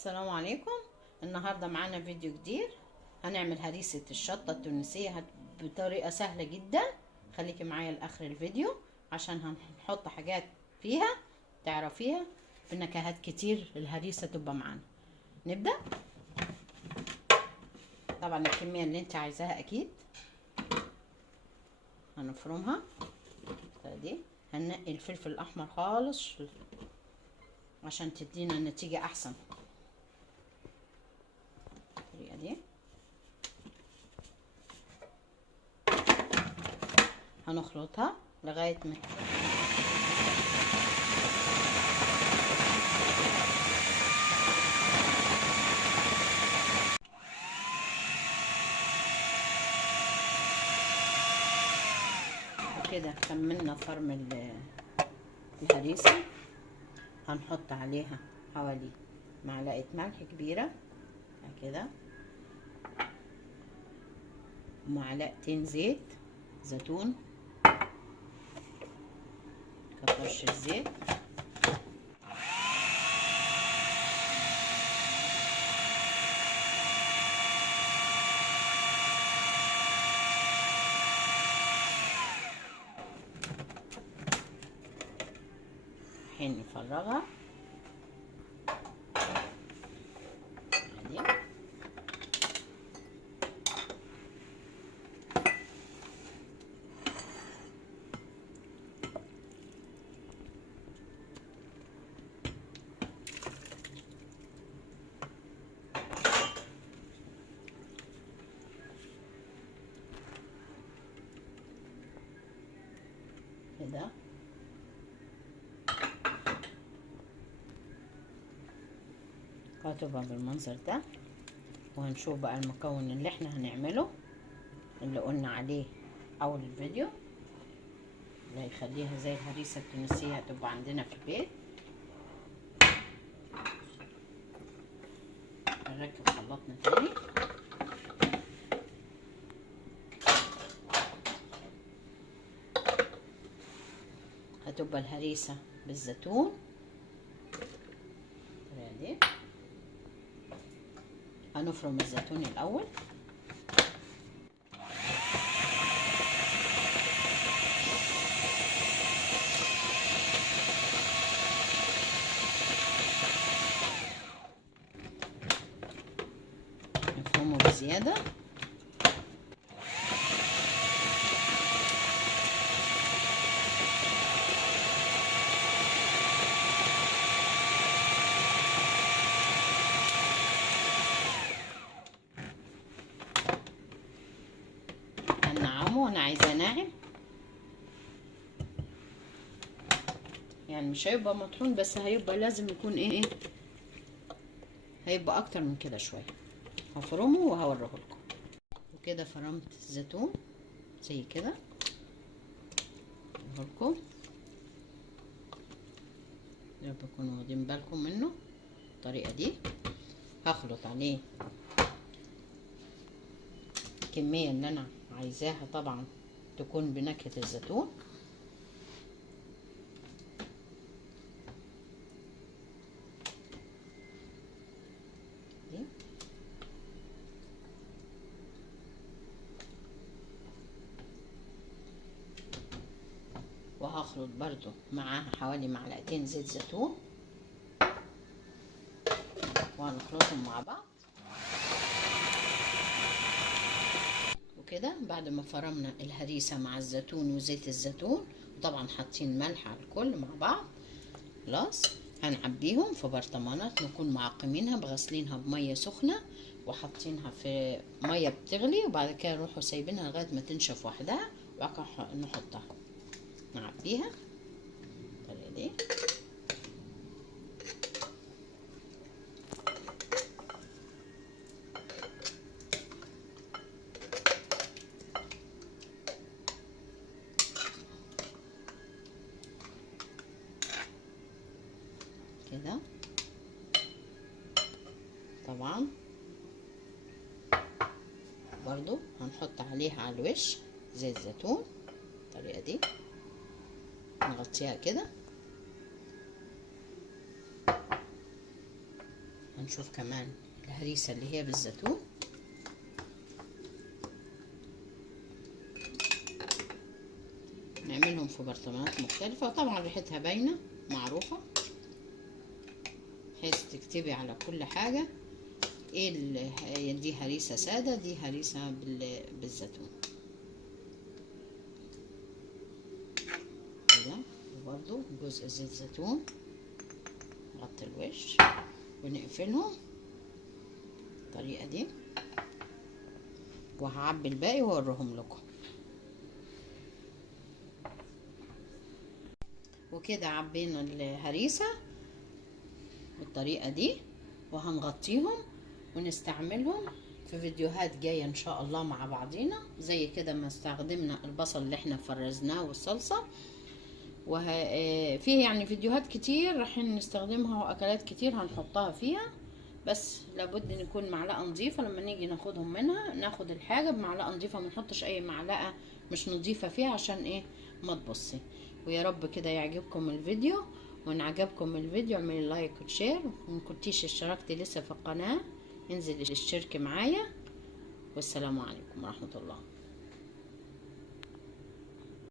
السلام عليكم. النهارده معانا فيديو جديد. هنعمل هريسة الشطة التونسية بطريقة سهلة جدا. خليكي معايا لاخر الفيديو عشان هنحط حاجات فيها تعرفيها بنكهات كتير. الهريسة تبقى معانا. نبدأ. طبعا الكمية اللي انت عايزاها اكيد هنفرمها. دي هننقي الفلفل الاحمر خالص عشان تدينا نتيجة احسن. بالطريقة دي هنخلطها لغاية ما كده كملنا فرم الهريسة. هنحط عليها حوالي معلقة ملح كبيرة كده، ومعلقتين زيت زيتون، كفرش الزيت، حين نفرغها كده. هتبقى بالمنظر ده. وهنشوف بقى المكون اللي احنا هنعمله اللي قلنا عليه اول الفيديو، اللي هيخليها زي الهريسة التونسية هتبقى عندنا في البيت. هنركب خلاطنا تاني. هتبقى الهريسة بالزيتون بالطريقة دي. هنفرم الزيتون الأول. نفرمه بزيادة. هنعمه. أنا عايزاه ناعم، يعني مش هيبقى مطحون، بس هيبقى لازم يكون ايه، هيبقى اكتر من كده شويه. هفرمه وهوريه لكم. وكده فرمت الزيتون زي كده لكم. يا رب تكونوا واخدين بالكم منه. الطريقه دي هخلط عليه الكميه اللي انا عايزاها، طبعا تكون بنكهه الزيتون. وهخلط برضو معاها حوالي معلقتين زيت زيتون، وهنخلطهم مع بعض. وكده بعد ما فرمنا الهريسة مع الزيتون وزيت الزيتون، وطبعا حاطين ملح على الكل مع بعض، خلاص هنعبيهم في برطمانات نكون معقمينها بغسلينها بمية سخنة وحاطينها في مية بتغلي، وبعد كده نروحوا سايبينها لغاية ما تنشف وحدها، وبعد كده نحطها نعبيها بالطريقة دي. كده طبعا برضو هنحط عليها على الوش زيت زيتون بالطريقة دي. نغطيها كده. هنشوف كمان الهريسة اللي هي بالزيتون. نعملهم في برطمانات مختلفة، وطبعا ريحتها باينة معروفة، بحيث تكتبي على كل حاجة ايه دي هريسة سادة، دي هريسة بالزيتون كده. وبرضو جزء زيت زيتون، نغطي الوش ونقفلهم بالطريقة دي، وهعبي الباقي واوريهم لكم. وكده عبينا الهريسة بالطريقة دي، وهنغطيهم ونستعملهم في فيديوهات جاية ان شاء الله مع بعضينا. زي كده ما استخدمنا البصل اللي احنا فرزناه والصلصة، وفيه يعني فيديوهات كتير راح نستخدمها، واكلات كتير هنحطها فيها. بس لابد ان يكون معلقة نظيفة لما نيجي ناخدهم منها، ناخد الحاجة بمعلقة نظيفة، ما نحطش اي معلقة مش نظيفة فيها عشان ايه ما تبصي. ويا رب كده يعجبكم الفيديو، وان عجبكم الفيديو اعملي لايك وشير، وان كنتيش اشتركتي لسه في القناة انزلي اشتركي معايا. والسلام عليكم ورحمة الله.